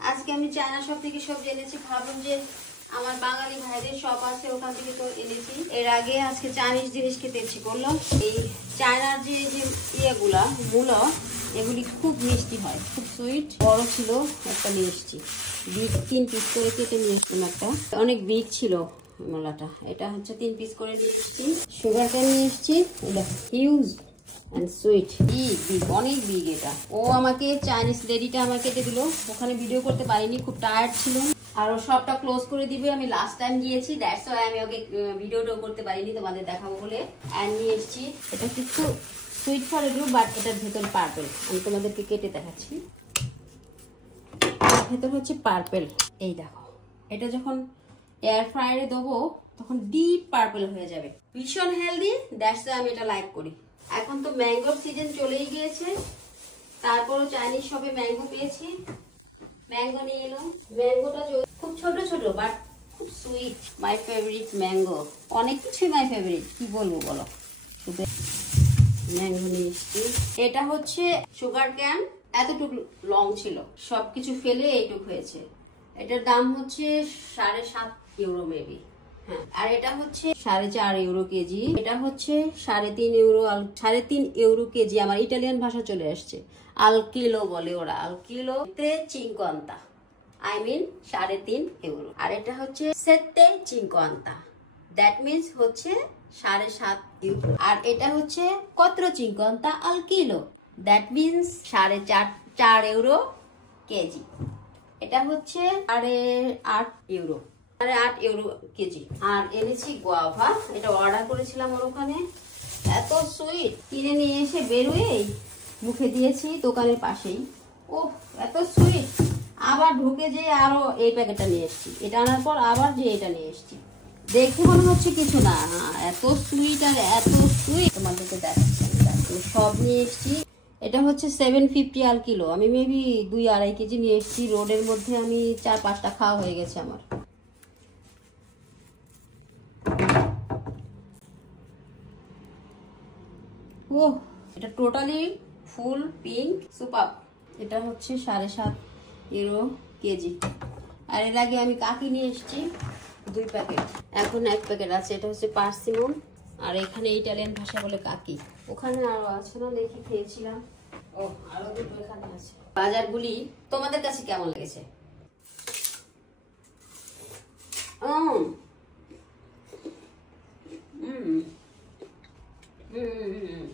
আজকে আমি China shop থেকে সব জেনেছি, ভাবলাম যে আমার বাঙালি ভাইদের শপ আছে, ওখান থেকে তো এনেছি। এর আগে আজকে চাইনিজ জিনিস খেতে ইচ্ছে করলো। এই চায়নার যে ইয়েগুলা মূলো, এগুলি খুব মিষ্টি হয়, খুব সুইট। বড় ছিল একটা নিয়ে এসছি, 3 পিস করে কেটে নিয়ে এসছিলাম একটা, অনেক বিগ ছিল মূলাটা। এটা হচ্ছে 3 পিস করে নিয়ে এসছি। সুগার ক্যান নিয়ে এসছি, এটা হিউজ and sweet, big, অনেক বিগ। এটা ও আমাকে চাইনিজ লেডিটা আমাকে কেটে দিল, ওখানে ভিডিও করতে পারিনি, খুব টায়ার্ড ছিল। আর ও সবটা ক্লোজ করে দিবে, আমি লাস্ট টাইম গিয়েছি, দ্যাটস ওয়াই আমি ওকে ভিডিওটাও করতে পারিনি তোমাদের দেখাবো বলে। অ্যান্ড নিয়ে এসছি, এটা কিছু সুইট ফর এগুলো, বাট এটার ভেতর পার্পেল। আমি তোমাদেরকে কেটে দেখাচ্ছি। ভেতর হচ্ছে পার্পেল, এই দেখো। এটা যখন এয়ার ফ্রায়ারে দেবো তখন ডিপ পার্পেল হয়ে যাবে, ভীষণ হেলদি। দ্যাটস ওয়াই আমি এটা লাইক করি। এখন তো ম্যাঙ্গোর সিজন চলেই গিয়েছে, তারপরও চাইনিজ শপে ম্যাঙ্গো পেয়েছি, ম্যাঙ্গো নিয়ে এলাম। ম্যাঙ্গোটা খুব ছোট ছোট বাট খুব সুইট, মাই ফেভারিট ম্যাঙ্গো। অনেক কিছুই মাই ফেভারিট, কি বলবো বলো। শুধু ম্যাঙ্গো নিয়ে এসছি। এটা হচ্ছে সুগার ক্যান, এতটুকু লং ছিল, সবকিছু ফেলে এইটুক হয়েছে। এটার দাম হচ্ছে 7.5 ইউরো মেবি। হ্যাঁ, আর এটা হচ্ছে 4.5 ইউরো কেজি। এটা হচ্ছে 3.5 ইউরো, 3.5 ইউরো কেজি। আমার ইটালিয়ান ভাষা চলে আসছে। আল কিলো বলে ওরা, আল কিলো তে 50, আই মিন 3.5 ইউরো। আর এটা হচ্ছে 7.50, দ্যাট মিনস হচ্ছে 7.5 ইউরো। আর এটা হচ্ছে 4.50 আল kilo, that means 4.5 euro KG. এটা হচ্ছে 8.5 ইউরো, 8.5 ইউরো কেজি। আর এনেছি গোয়াভা, এটা অর্ডার করেছিলাম ওর ওখানে। এত সুইট, কিনে নিয়ে এসে বেরোয়েই মুখে দিয়েছি দোকানের পাশেই। ও এত সুইট। আবার ঢুকে যে আরো এই প্যাকেটটা নিয়ে এসেছি, এটা আনার পর আবার যে এটা নিয়ে এসেছি। দেখে মনে হচ্ছে কিছু না, এত সুইট আর এত সুইট। তোমাদেরকে দেখাচ্ছি, আমি সব নিয়ে এসেছি। এটা হচ্ছে 750 আল কিলো। আমি মেবি 2-2.5 কেজি নিয়ে এসেছি। রোডের মধ্যে আমি 4-5টা খাওয়া হয়ে গেছে আমার। ও এটা টোটালি ফুল পিঙ্ক, সুপার। এটা হচ্ছে 7.5 ইউরো কেজি। আর এর আগে আমি কাকি নিয়ে এসেছি 2 প্যাকেট, এখন 1 প্যাকেট আছে। এটা হচ্ছে পার্সিমন, আর এখানে ইটালিয়ান ভাষা বলে কাকি। ওখানে আরো আছে না, দেখি খেয়েছিলাম। ও আরো দুটো এখানে আছে। বাজারগুলি তোমাদের কাছে কেমন লেগেছে? হুম হুম হুম